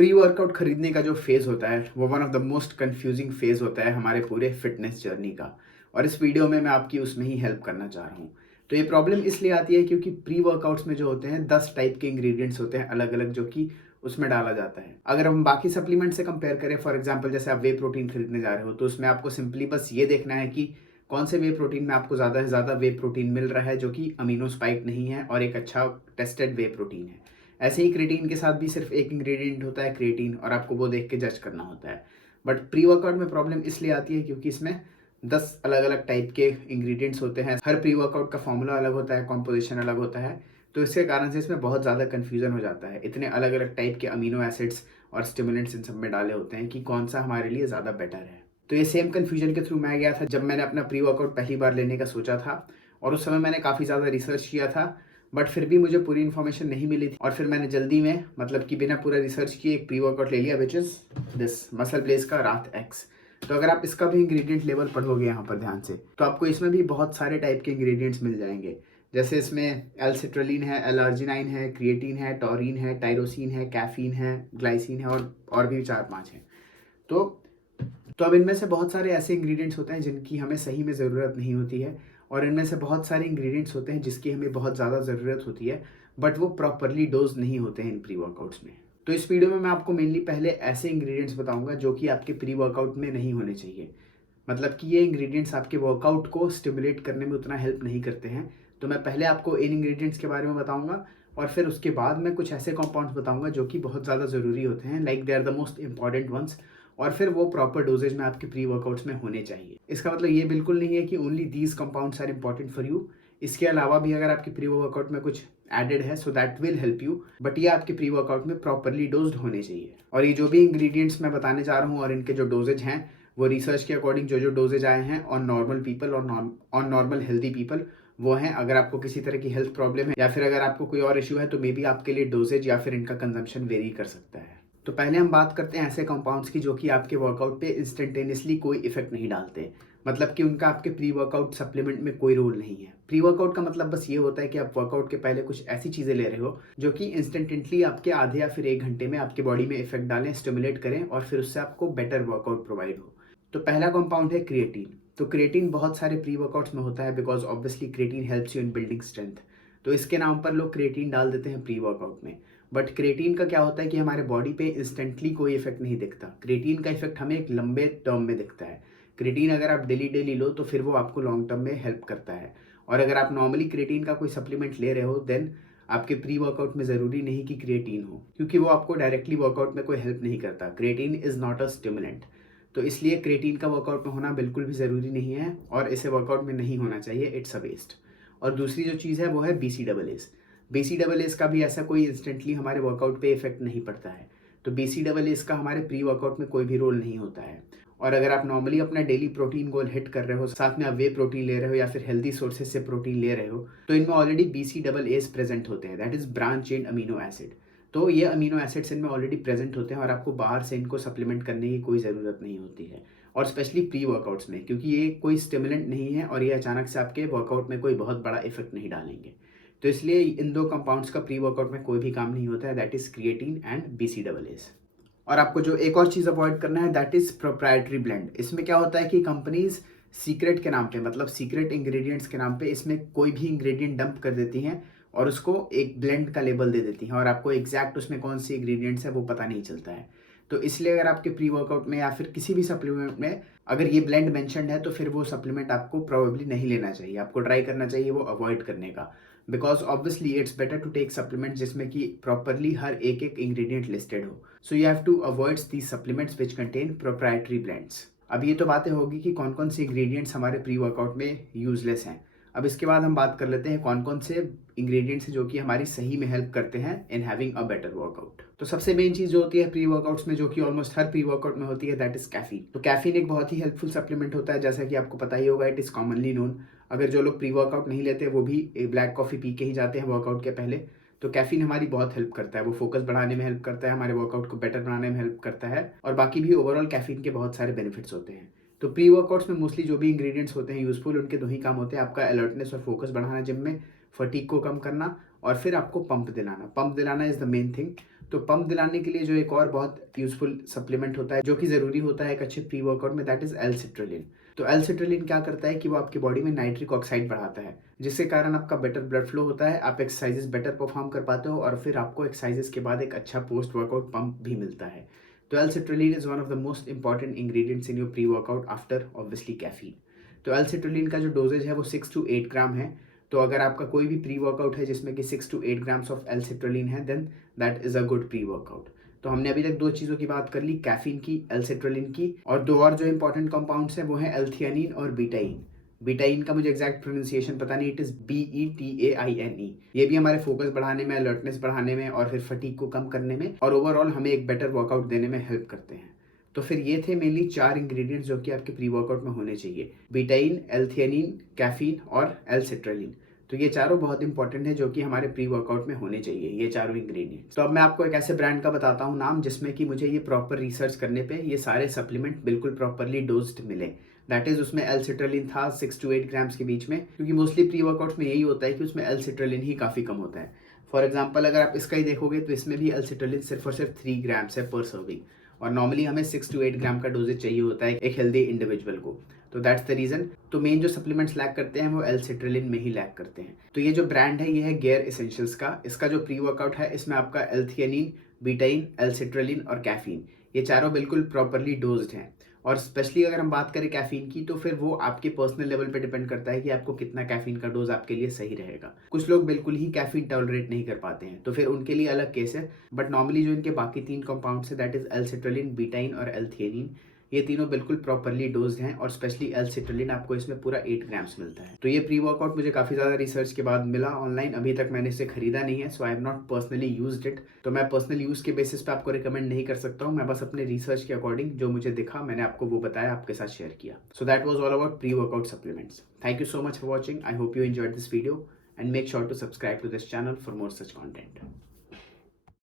Pre workout खरीदने का जो फेज़ होता है वो one of the most confusing phase होता है हमारे पूरे फिटनेस जर्नी का। और इस वीडियो में मैं आपकी उसमें ही हेल्प करना चाह रहा हूँ। तो ये प्रॉब्लम इसलिए आती है क्योंकि प्री वर्कआउट्स में जो होते हैं 10 टाइप के इंग्रेडिएंट्स होते हैं अलग अलग, जो कि उसमें डाला जाता है। अगर हम बाकी सप्लीमेंट से कंपेयर करें, फॉर एग्जाम्पल जैसे आप वे प्रोटीन खरीदने जा रहे हो, तो उसमें आपको सिंपली बस ये देखना है कि कौन से वे प्रोटीन में आपको ज़्यादा से ज़्यादा वे प्रोटीन मिल रहा है जो कि अमीनो स्पाइक नहीं है और एक अच्छा टेस्टेड वे प्रोटीन है। ऐसे ही क्रिएटिन के साथ भी सिर्फ एक इंग्रेडिएंट होता है क्रिएटिन, और आपको वो देख के जज करना होता है। बट प्री वर्कआउट में प्रॉब्लम इसलिए आती है क्योंकि इसमें 10 अलग अलग टाइप के इंग्रेडिएंट्स होते हैं। हर प्री वर्कआउट का फॉर्मूला अलग होता है, कॉम्पोजिशन अलग होता है। तो इसके कारण से इसमें बहुत ज़्यादा कन्फ्यूजन हो जाता है। इतने अलग अलग टाइप के अमीनो एसिड्स और स्टिमुलेंट्स इन सब में डाले होते हैं कि कौन सा हमारे लिए ज़्यादा बेटर है। तो ये सेम कन्फ्यूजन के थ्रू मैं गया था जब मैंने अपना प्री वर्कआउट पहली बार लेने का सोचा था, और उस समय मैंने काफ़ी ज़्यादा रिसर्च किया था, बट फिर भी मुझे पूरी इन्फॉर्मेशन नहीं मिली थी। और फिर मैंने जल्दी में, मतलब कि बिना पूरा रिसर्च किए, एक प्री वर्कआउट ले लिया, which is this muscle blaze का रात एक्स। तो अगर आप इसका भी इंग्रेडिएंट लेवल पढ़ोगे यहाँ पर ध्यान से, तो आपको इसमें भी बहुत सारे टाइप के इंग्रेडिएंट्स मिल जाएंगे। जैसे इसमें एल-सिट्रलिन है, एल-आर्जिनाइन है, क्रिएटिन है, टॉरिन है, टायरोसिन है, कैफीन है, ग्लाइसिन है, और भी 4-5 हैं। तो तो अब इनमें से बहुत सारे ऐसे इंग्रेडिएंट्स होते हैं जिनकी हमें सही में ज़रूरत नहीं होती है, और इनमें से बहुत सारे इंग्रेडिएंट्स होते हैं जिसकी हमें बहुत ज़्यादा ज़रूरत होती है, बट वो प्रॉपरली डोज नहीं होते हैं इन प्री वर्कआउट्स में। तो इस वीडियो में मैं आपको मेनली पहले ऐसे इंग्रेडिएंट्स बताऊंगा जो कि आपके प्री वर्कआउट में नहीं होने चाहिए। मतलब कि ये इंग्रेडिएंट्स आपके वर्कआउट को स्टिमुलेट करने में उतना हेल्प नहीं करते हैं। तो मैं पहले आपको इन इंग्रेडिएंट्स के बारे में बताऊंगा, और फिर उसके बाद मैं कुछ ऐसे कंपाउंड्स बताऊंगा जो कि बहुत ज़्यादा ज़रूरी होते हैं, like they are the most important ones, और फिर वो प्रॉपर डोजेज में आपके प्री वर्कआउट्स में होने चाहिए। इसका मतलब ये बिल्कुल नहीं है कि only these compounds are important for you. इसके अलावा भी अगर आपके प्री वर्कआउट में कुछ एडेड है, so that will help you, but ये आपके प्री वर्कआउट में प्रॉपरली डोज्ड होने चाहिए। और ये जो भी इंग्रेडिएंट्स मैं बताने जा रहा हूँ और इनके जो डोजेज हैं, वो रिसर्च के अकॉर्डिंग जो डोजेज आए हैं ऑन नॉर्मल पीपल और ऑन नॉर्मल हेल्दी पीपल, वो हैं। अगर आपको किसी तरह की हेल्थ प्रॉब्लम है या फिर अगर आपको कोई और इशू है, तो मे बी आपके लिए डोजेज या फिर इनका कंजम्पशन वेरी कर सकता है। तो पहले हम बात करते हैं ऐसे कंपाउंड्स की जो कि आपके वर्कआउट पे इंस्टेंटेनियसली कोई इफेक्ट नहीं डालते। मतलब कि उनका आपके प्री वर्कआउट सप्लीमेंट में कोई रोल नहीं है। प्री वर्कआउट का मतलब बस ये होता है कि आप वर्कआउट के पहले कुछ ऐसी चीज़ें ले रहे हो जो कि इंस्टेंटेंटली आपके आधे या फिर 1 घंटे में आपके बॉडी में इफेक्ट डालें, स्टिमुलेट करें, और फिर उससे आपको बेटर वर्कआउट प्रोवाइड हो। तो पहला कंपाउंड है क्रिएटिन। तो क्रिएटिन बहुत सारे प्री वर्कआउट्स में होता है, because obviously creatine helps you in building strength. तो इसके नाम पर लोग क्रिएटिन डाल देते हैं प्री वर्कआउट में। बट क्रिएटिन का क्या होता है कि हमारे बॉडी पे इंस्टेंटली कोई इफेक्ट नहीं दिखता। क्रिएटिन का इफेक्ट हमें एक लंबे टर्म में दिखता है। क्रिएटिन अगर आप डेली डेली लो तो फिर वो आपको लॉन्ग टर्म में हेल्प करता है। और अगर आप नॉर्मली क्रिएटिन का कोई सप्लीमेंट ले रहे हो, देन आपके प्री वर्कआउट में ज़रूरी नहीं कि क्रिएटिन हो, क्योंकि वो आपको डायरेक्टली वर्कआउट में कोई हेल्प नहीं करता। Creatine is not a stimulant. तो इसलिए क्रिएटिन का वर्कआउट में होना बिल्कुल भी ज़रूरी नहीं है, और इसे वर्कआउट में नहीं होना चाहिए। It's a waste. और दूसरी जो चीज़ है वो है BCAAs। BCAAs का भी ऐसा कोई इंस्टेंटली हमारे वर्कआउट पे इफेक्ट नहीं पड़ता है। तो BCAAs का हमारे प्री वर्कआउट में कोई भी रोल नहीं होता है। और अगर आप नॉर्मली अपना डेली प्रोटीन गोल हिट कर रहे हो, साथ में आप वे प्रोटीन ले रहे हो या फिर हेल्दी सोर्सेज से प्रोटीन ले रहे हो, तो इनमें ऑलरेडी BCAAs प्रेजेंट होते हैं, that is branch chain amino acid. तो ये अमीनो एसिड्स इनमें ऑलरेडी प्रेजेंट होते हैं, और आपको बाहर से इनको सप्लीमेंट करने की कोई ज़रूरत नहीं होती है। और स्पेशली प्री वर्कआउट्स में, क्योंकि ये कोई स्टिमुलेंट नहीं है और ये अचानक से आपके वर्कआउट में कोई बहुत बड़ा इफेक्ट नहीं डालेंगे। तो इसलिए इन दो कंपाउंड्स का प्री वर्कआउट में कोई भी काम नहीं होता है, that is creatine and BCAAs। और आपको जो एक और चीज़ अवॉइड करना है, दैट इज़ प्रोप्राइटरी ब्लेंड। इसमें क्या होता है कि कंपनीज सीक्रेट के नाम पे, मतलब सीक्रेट इंग्रेडिएंट्स के नाम पे, इसमें कोई भी इंग्रेडिएंट डंप कर देती हैं और उसको एक ब्लेंड का लेबल दे देती हैं, और आपको एग्जैक्ट उसमें कौन सी इंग्रेडिएंट्स है वो पता नहीं चलता है। तो इसलिए अगर आपके प्री वर्कआउट में या फिर किसी भी सप्लीमेंट में अगर ये ब्लेंड मेंशन्ड है, तो फिर वो सप्लीमेंट आपको प्रोबेबली नहीं लेना चाहिए। आपको ट्राई करना चाहिए वो अवॉइड करने का, because obviously it's better to take supplement जिसमें कि प्रॉपरली हर एक एक इंग्रेडिएंट लिस्टेड हो। So you have to avoid the supplements which contain proprietary blends. अब ये तो बातें होगी कि कौन कौन से इंग्रेडिएंट्स हमारे प्री वर्कआउट में यूजलेस हैं। अब इसके बाद हम बात कर लेते हैं कौन कौन से इंग्रेडिएंट्स हैं जो कि हमारी सही में हेल्प करते हैं in having a better workout. तो सबसे मेन चीज़ जो होती है प्री वर्कआउट्स में, जो कि ऑलमोस्ट हर प्री वर्कआउट में होती है, दैट इज कैफीन। तो कैफीन एक बहुत ही हेल्पफुल सप्लीमेंट होता है, जैसा कि आपको पता ही होगा, इट इज़ कॉमनली नोन। अगर जो लोग प्री वर्कआउट नहीं लेते वो भी ब्लैक कॉफ़ी पी के ही जाते हैं वर्कआउट के पहले, तो कैफीन हमारी बहुत हेल्प करता है। वो फोकस बढ़ाने में हेल्प करता है, हमारे वर्कआउट को बेटर बनाने में हेल्प करता है, और बाकी भी ओवरऑल कैफीन के बहुत सारे बेनिफिट्स होते हैं। तो प्री वर्कआउट्स में मोस्टली जो भी इंग्रेडिएंट्स होते हैं यूजफुल, उनके दो ही काम होते हैं, आपका अलर्टनेस और फोकस बढ़ाना जिम में, फटीग को कम करना, और फिर आपको पंप दिलाना इज़ द मेन थिंग। तो पंप दिलाने के लिए जो एक और बहुत यूज़फुल सप्लीमेंट होता है जो कि ज़रूरी होता है एक अच्छे प्री वर्कआउट में, दैट इज़ एल-सिट्रलिन। तो एल-सिट्रलिन क्या करता है कि वो आपकी बॉडी में नाइट्रिक ऑक्साइड बढ़ाता है, जिसके कारण आपका बेटर ब्लड फ्लो होता है, आप एक्सरसाइजेस बेटर परफॉर्म कर पाते हो और फिर आपको एक्सरसाइजेस के बाद एक अच्छा पोस्ट वर्कआउट पंप भी मिलता है। तो L citrulline is one of the most important ingredients in your pre workout after obviously caffeine. तो एल-सिट्रलिन का जो डोजेज है वो 6 टू 8 ग्राम है। तो अगर आपका कोई भी प्री वर्कआउट है जिसमें कि 6 टू 8 ग्राम्स ऑफ एल-सिट्रलिन है, then that is a good pre workout. तो हमने अभी तक 2 चीज़ों की बात कर ली, कैफ़ीन की, एल-सिट्रलिन की, और 2 और जो इंपॉर्टेंट कंपाउंड्स हैं वो हैं एल-थियानिन और बीटाइन। बीटाइन का मुझे एग्जैक्ट प्रोनाउंसिएशन पता नहीं, इट इज़ BETAINE। ये भी हमारे फोकस बढ़ाने में, अलर्टनेस बढ़ाने में और फिर फटीग को कम करने में और ओवरऑल हमें एक बेटर वर्कआउट देने में हेल्प करते हैं। तो फिर ये थे मेनली 4 इंग्रेडिएंट्स जो कि आपके प्री वर्कआउट में होने चाहिए, बीटाइन, एल-थियानिन, कैफ़ीन और एल-सिट्रलिन। तो ये चारों बहुत इंपॉर्टेंट है जो कि हमारे प्री वर्कआउट में होने चाहिए, ये चारों इंग्रेडिएंट्स। तो अब मैं आपको एक ऐसे ब्रांड का बताता हूँ नाम जिसमें कि मुझे ये प्रॉपर रिसर्च करने पे ये सारे सप्लीमेंट बिल्कुल प्रॉपरली डोज्ड मिले। दैट इज उसमें एल-सिट्रलिन था 6 टू 8 ग्राम्स के बीच में, क्योंकि मोस्टली प्री वर्कआउट्स में यही होता है कि उसमें एल-सिट्रलिन ही काफ़ी कम होता है। फॉर एग्जाम्पल अगर आप इसका ही देखोगे तो इसमें भी एल-सिट्रलिन सिर्फ और सिर्फ 3 ग्राम्स है पर सर्विंग, और नॉर्मली हमें 6 टू 8 ग्राम का डोजेज चाहिए होता है एक हेल्दी इंडिविजुअल को। तो दैट्स द रीज़न। तो मेन जो सप्लीमेंट्स लैक करते हैं वो एल-सिट्रलिन में ही लैक करते हैं। तो ये जो ब्रांड है ये है गेयर एसेंशियल्स का। इसका जो प्री वर्कआउट है इसमें आपका एल-थियानिन, बीटाइन, एल-सिट्रलिन और कैफ़ीन, ये चारों बिल्कुल प्रॉपरली डोज्ड हैं। और स्पेशली अगर हम बात करें कैफ़ीन की तो फिर वो आपके पर्सनल लेवल पे डिपेंड करता है कि आपको कितना कैफ़ीन का डोज आपके लिए सही रहेगा। कुछ लोग बिल्कुल ही कैफ़ीन टॉलरेट नहीं कर पाते हैं, तो फिर उनके लिए अलग केस है। बट नॉर्मली जो इनके बाकी 3 कंपाउंड्स है, दैट इज़ एल-सिट्रलिन, बीटाइन और एल-थियानिन, ये तीनों बिल्कुल प्रॉपरली डोज्ड हैं और स्पेशली एल-सिट्रलिन आपको इसमें पूरा 8 ग्राम्स मिलता है। तो ये प्री वर्कआउट मुझे काफ़ी ज़्यादा रिसर्च के बाद मिला ऑनलाइन, अभी तक मैंने इसे खरीदा नहीं है, so I have not personally used it. तो मैं पर्सनल यूज़ के बेसिस पे आपको रिकमेंड नहीं कर सकता हूँ, मैं बस अपने रिसर्च के अकॉर्डिंग जो मुझे दिखा मैंने आपको वो बताया, आपके साथ शेयर किया। So that was all about pre workout supplements. Thank you so much for watching, I hope you enjoyed this video and make sure to subscribe to this channel for more such content.